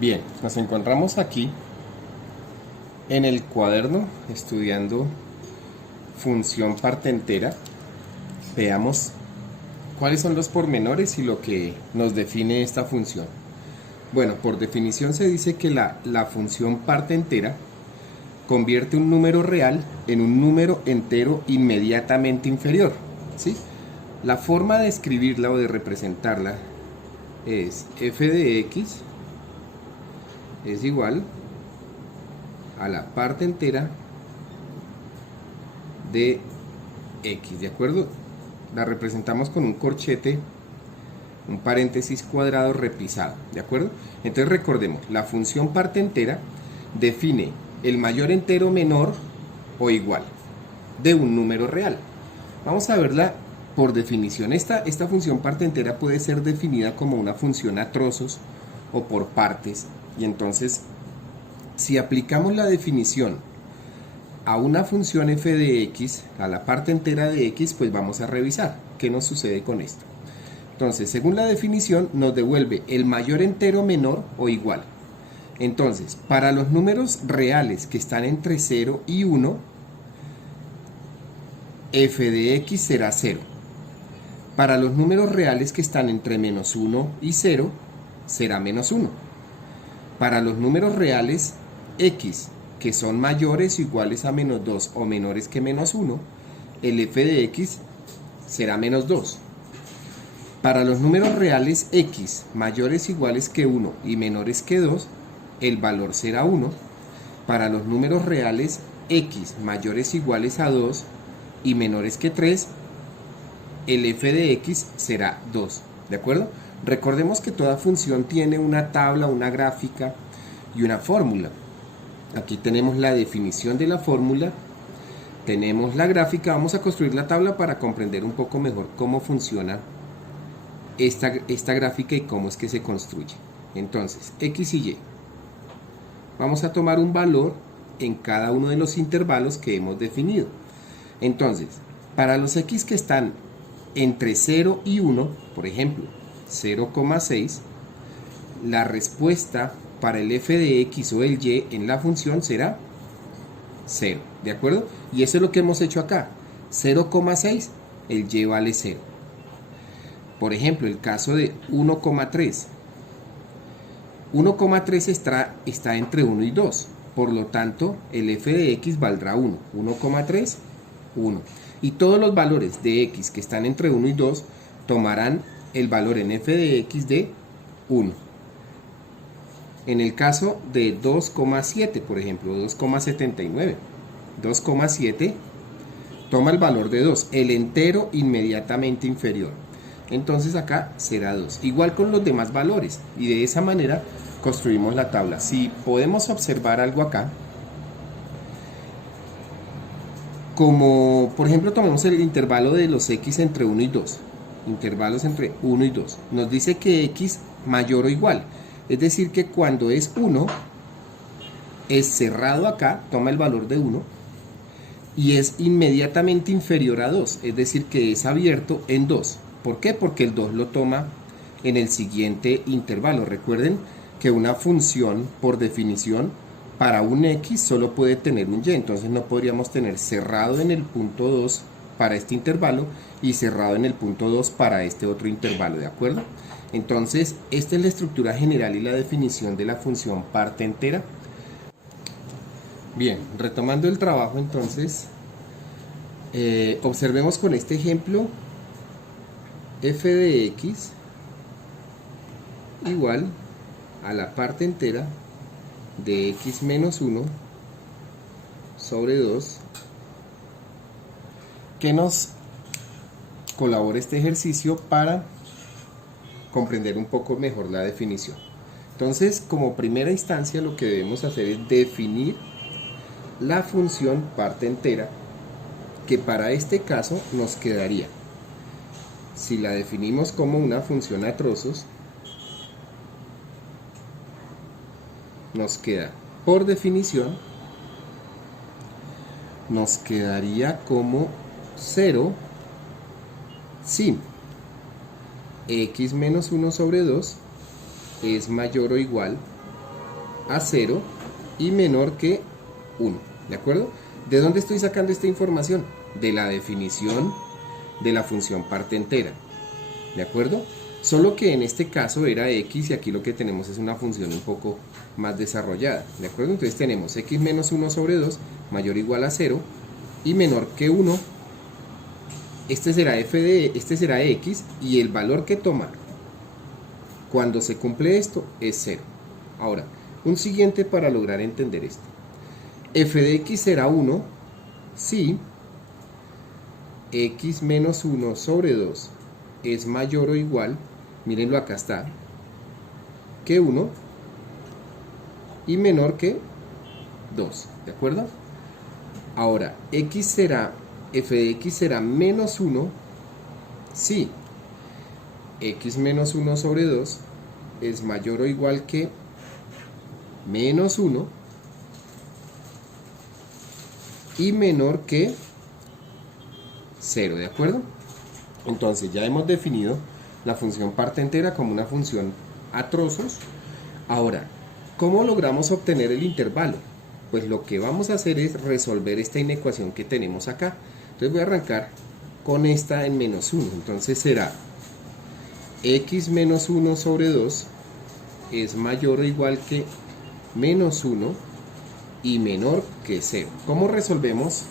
Bien, nos encontramos aquí en el cuaderno estudiando función parte entera. Veamos cuáles son los pormenores y lo que nos define esta función. Bueno, por definición se dice que la función parte entera convierte un número real en un número entero inmediatamente inferior, ¿sí? La forma de escribirla o de representarla es f de x es igual a la parte entera de x, ¿de acuerdo? La representamos con un corchete, un paréntesis cuadrado repisado, ¿de acuerdo? Entonces recordemos, la función parte entera define el mayor entero menor o igual de un número real. Vamos a verla por definición. Esta función parte entera puede ser definida como una función a trozos o por partes, y entonces si aplicamos la definición a una función f de x, a la parte entera de x, pues vamos a revisar qué nos sucede con esto. Entonces, según la definición, nos devuelve el mayor entero menor o igual. Entonces, para los números reales que están entre 0 y 1, f de x será 0. Para los números reales que están entre menos 1 y 0, será menos 1. Para los números reales x que son mayores o iguales a menos 2 o menores que menos 1, el f de x será menos 2. Para los números reales x mayores o iguales que 1 y menores que 2, el valor será 1. Para los números reales x mayores o iguales a 2 y menores que 3, el f de x será 2, ¿de acuerdo? Recordemos que toda función tiene una tabla, una gráfica y una fórmula. Aquí tenemos la definición de la fórmula, tenemos la gráfica. Vamos a construir la tabla para comprender un poco mejor cómo funciona esta gráfica y cómo es que se construye. Entonces, x y y. Vamos a tomar un valor en cada uno de los intervalos que hemos definido. Entonces, para los x que están entre 0 y 1, por ejemplo, 0,6, la respuesta para el f de x o el y en la función será 0, ¿de acuerdo? Y eso es lo que hemos hecho acá. 0,6, el y vale 0. Por ejemplo, el caso de 1,3. 1,3 está entre 1 y 2. Por lo tanto, el f de x valdrá 1. 1,3, 1. Y todos los valores de x que están entre 1 y 2 tomarán el valor en f de x de 1. En el caso de 2,7, por ejemplo, 2,79. 2,7 toma el valor de 2, el entero inmediatamente inferior. Entonces acá será 2. Igual con los demás valores. Y de esa manera construimos la tabla. Si podemos observar algo acá, como por ejemplo tomemos el intervalo de los x entre 1 y 2. Intervalos entre 1 y 2. Nos dice que x mayor o igual. Es decir que cuando es 1, es cerrado acá, toma el valor de 1, y es inmediatamente inferior a 2, es decir que es abierto en 2. ¿Por qué? Porque el 2 lo toma en el siguiente intervalo. Recuerden que una función, por definición, para un x solo puede tener un y, entonces no podríamos tener cerrado en el punto 2 para este intervalo y cerrado en el punto 2 para este otro intervalo, ¿de acuerdo? Entonces, esta es la estructura general y la definición de la función parte entera. Bien, retomando el trabajo entonces, observemos con este ejemplo f de x igual a la parte entera de x menos 1 sobre 2, que nos colabora este ejercicio para comprender un poco mejor la definición. Entonces, como primera instancia, lo que debemos hacer es definir la función parte entera, que para este caso nos quedaría, si la definimos como una función a trozos, nos queda, por definición, nos quedaría como 0 si x menos 1 sobre 2 es mayor o igual a 0 y menor que 1, ¿de acuerdo? ¿De dónde estoy sacando esta información? De la definición de la función parte entera, ¿de acuerdo? Solo que en este caso era x y aquí lo que tenemos es una función un poco más desarrollada, ¿de acuerdo? Entonces tenemos x menos 1 sobre 2 mayor o igual a 0 y menor que 1. Este será x y el valor que toma cuando se cumple esto es 0. Ahora, un siguiente para lograr entender esto. F de x será 1 si x menos 1 sobre 2 es mayor o igual, mírenlo acá está, que 1 y menor que 2, ¿de acuerdo? Ahora, f de x será menos 1 si x menos 1 sobre 2 es mayor o igual que menos 1 y menor que 0, ¿de acuerdo? Entonces ya hemos definido la función parte entera como una función a trozos. Ahora, ¿cómo logramos obtener el intervalo? Pues lo que vamos a hacer es resolver esta inecuación que tenemos acá. Entonces voy a arrancar con esta en menos 1. Entonces será x menos 1 sobre 2 es mayor o igual que menos 1 y menor que 0. ¿Cómo resolvemos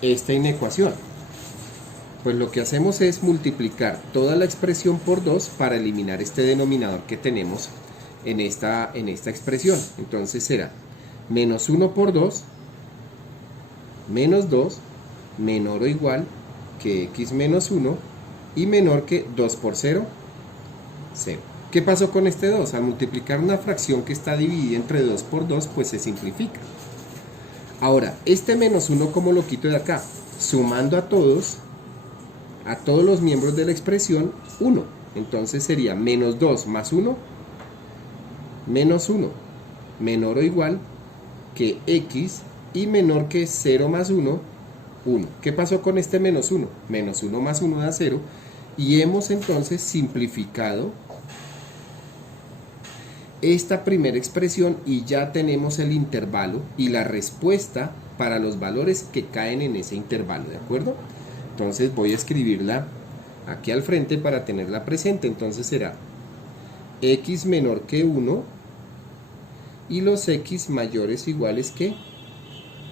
esta inecuación? Pues lo que hacemos es multiplicar toda la expresión por 2 para eliminar este denominador que tenemos en esta expresión. Entonces será menos 1 por 2 menos 2 menor o igual que x menos 1 y menor que 2 por 0, 0. ¿Qué pasó con este 2? Al multiplicar una fracción que está dividida entre 2 por 2, pues se simplifica. Ahora, este menos 1, ¿cómo lo quito de acá? Sumando a todos los miembros de la expresión, 1. Entonces sería menos 2 más 1, menos 1, menor o igual que x y menor que 0 más 1, 1. ¿Qué pasó con este menos 1? Menos 1 más 1 da 0. Y hemos entonces simplificado esta primera expresión y ya tenemos el intervalo y la respuesta para los valores que caen en ese intervalo, ¿de acuerdo? Entonces voy a escribirla aquí al frente para tenerla presente. Entonces será x menor que 1 y los x mayores o iguales que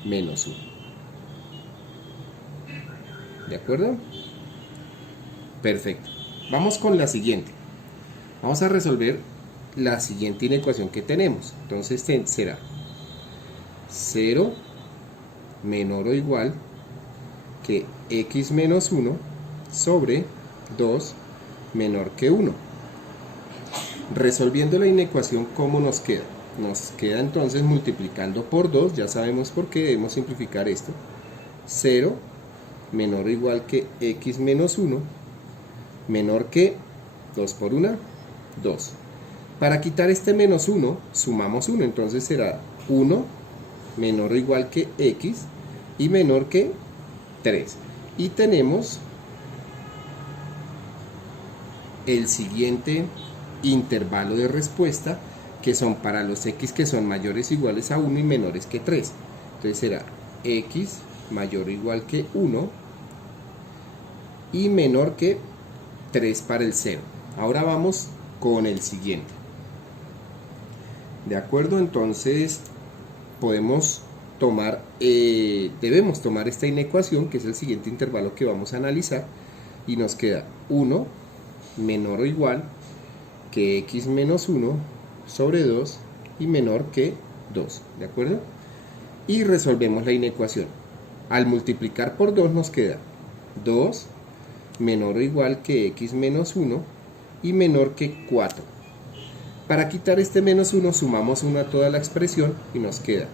menos 1. ¿De acuerdo? Perfecto. Vamos con la siguiente. Vamos a resolver la siguiente inecuación que tenemos. Entonces será 0 menor o igual que x menos 1 sobre 2 menor que 1. Resolviendo la inecuación, ¿cómo nos queda? Nos queda entonces multiplicando por 2, ya sabemos por qué debemos simplificar esto. 0 menor o igual que x menos 1 menor que 2 por 1, 2. Para quitar este menos 1, sumamos 1, entonces será 1 menor o igual que x y menor que 3. Y tenemos el siguiente intervalo de respuesta, que son para los x que son mayores o iguales a 1 y menores que 3. Entonces será x mayor o igual que 1 y menor que 3 para el 0. Ahora vamos con el siguiente. ¿De acuerdo? Entonces debemos tomar esta inecuación, que es el siguiente intervalo que vamos a analizar, y nos queda 1 menor o igual que x menos 1 sobre 2 y menor que 2, ¿de acuerdo? Y resolvemos la inecuación. Al multiplicar por 2 nos queda 2 menor o igual que x menos 1 y menor que 4. Para quitar este menos 1 sumamos 1 a toda la expresión y nos queda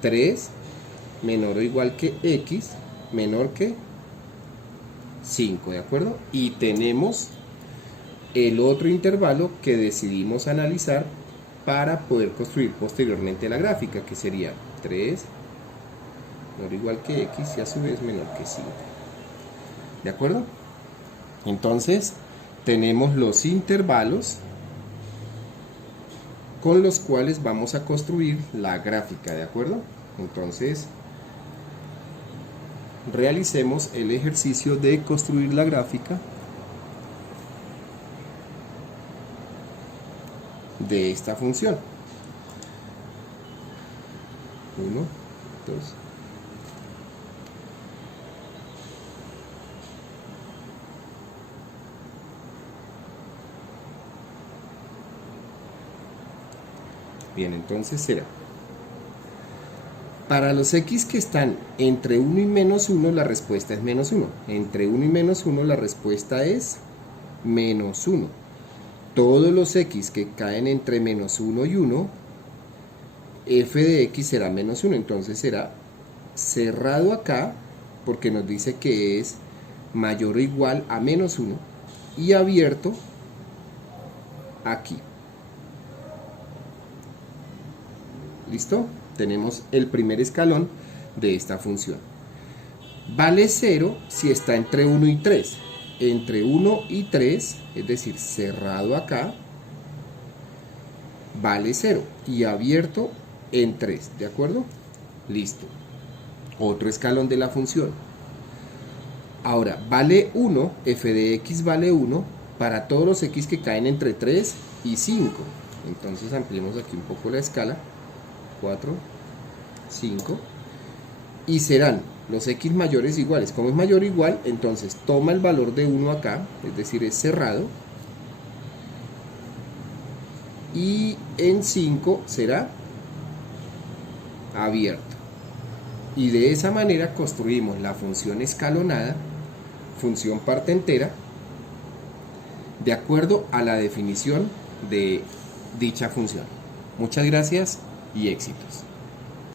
3 menor o igual que x menor que 5, ¿de acuerdo? Y tenemos el otro intervalo que decidimos analizar para poder construir posteriormente la gráfica, que sería 3 menor o igual que x y a su vez menor que 5. ¿De acuerdo? Entonces tenemos los intervalos con los cuales vamos a construir la gráfica, ¿de acuerdo? Entonces, realicemos el ejercicio de construir la gráfica de esta función. 1, 2. Bien, entonces será. Para los x que están entre 1 y menos 1, la respuesta es menos 1. Entre 1 y menos 1, la respuesta es menos 1. Todos los x que caen entre menos 1 y 1, f de x será menos 1. Entonces será cerrado acá, porque nos dice que es mayor o igual a menos 1, y abierto aquí. ¿Listo? Tenemos el primer escalón de esta función. Vale 0 si está entre 1 y 3. Entre 1 y 3, es decir, cerrado acá, vale 0 y abierto en 3, ¿de acuerdo? Listo. Otro escalón de la función. Ahora, vale 1, f de x vale 1 para todos los x que caen entre 3 y 5. Entonces ampliemos aquí un poco la escala. 4, 5, y serán los x mayores iguales. Como es mayor o igual, entonces toma el valor de 1 acá, es decir, es cerrado, y en 5 será abierto. Y de esa manera construimos la función escalonada, función parte entera, de acuerdo a la definición de dicha función. Muchas gracias y éxitos.